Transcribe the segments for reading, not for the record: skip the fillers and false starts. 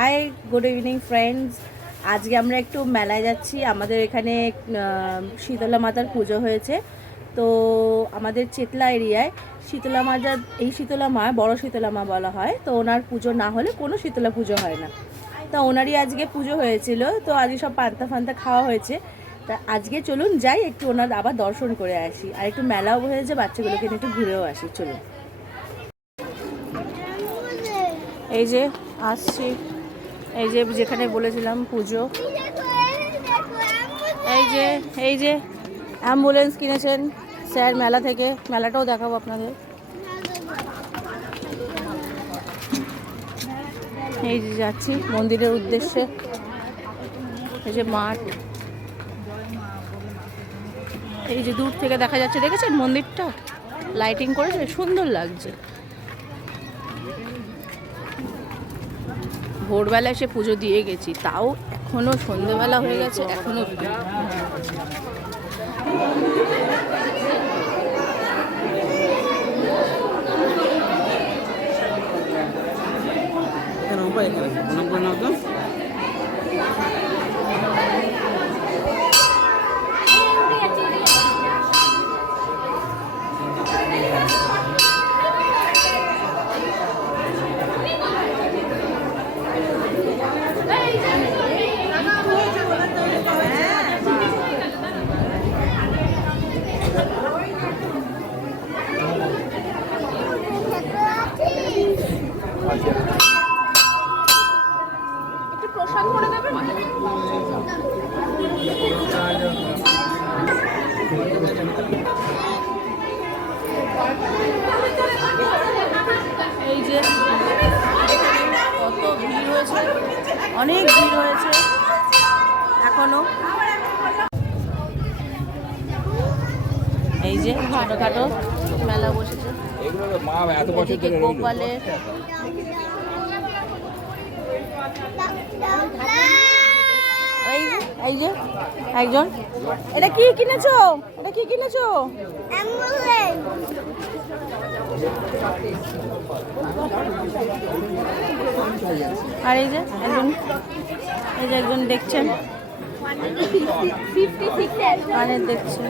High, good evening friends. আজকে আমরা একটু মেলায় যাচ্ছি। আমাদের এখানে শীতলা মাতার পুজো হয়েছে। তো আমাদের চেতলা এরিয়ায় শীতলা মাতার, এই শীতলা মা বড় শীতলা মা বলা হয়। তো ওনার পুজো না হলে কোনো শীতলা পুজো হয় না। তা ওনারই আজকে পুজো হয়েছিল। তো আজকে সব পান্তা ফান্তা খাওয়া হয়েছে। তা আজকে চলুন যাই, একটু ওনার আবার দর্শন করে আসি, আর একটু মেলাও হয়েছে, বাচ্চাগুলোকে নিয়ে একটু ঘুরেও আসি। চলুন। এই যে আসছি, এই যে যেখানে বলেছিলাম পুজো, এই যে অ্যাম্বুলেন্স কিনেছেন স্যার মেলা থেকে। মেলাটাও দেখাবো আপনাদের। এই যে যাচ্ছি মন্দিরের উদ্দেশ্যে। এই যে মাঠ, এই যে দূর থেকে দেখা যাচ্ছে, দেখেছেন মন্দিরটা লাইটিং করেছে, সুন্দর লাগছে। ভোরবেলা এসে পুজো দিয়ে গেছি, তাও এখনো সন্ধেবেলা হয়ে গেছে, এখনো প্রসাদ করে দেবেন। এই যে কত ভিড় হয়েছে, অনেক ভিড় হয়েছে এখনো। এই যে ছোটখাটো মেলা বসেছে, গোপালের। এই যে একজন, এটা কি কিনেছো? এটা কি কিনেছো? আর এই যে একজন দেখছেন, মানে দেখছে।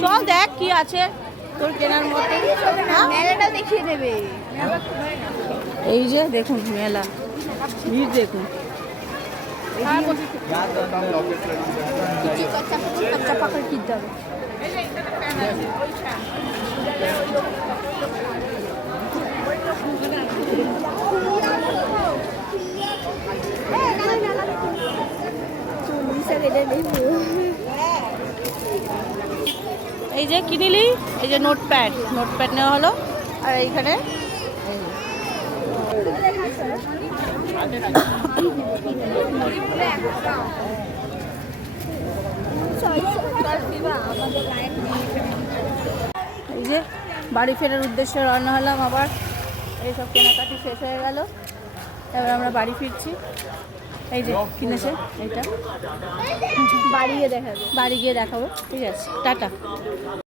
চল দেখ কি আছে তোর কেনার মতো, মেলাটা দেখিয়ে দেবে। এই যে দেখুন মেলা, ভিড় দেখুন। আচ্ছা পাকা কিনতে হবে। এই যে কিনিলি, এই যে নোটপ্যাড নেওয়া হলো। আর এইখানে এই যে বাড়ি ফেরার উদ্দেশ্যে রওনা হলাম আবার। এইসব কেনাকাটি শেষ হয়ে গেল, এবার আমরা বাড়ি ফিরছি। এই যে কিনেছে, এইটা বাড়ি গিয়ে দেখাবো। ঠিক আছে, টাটা।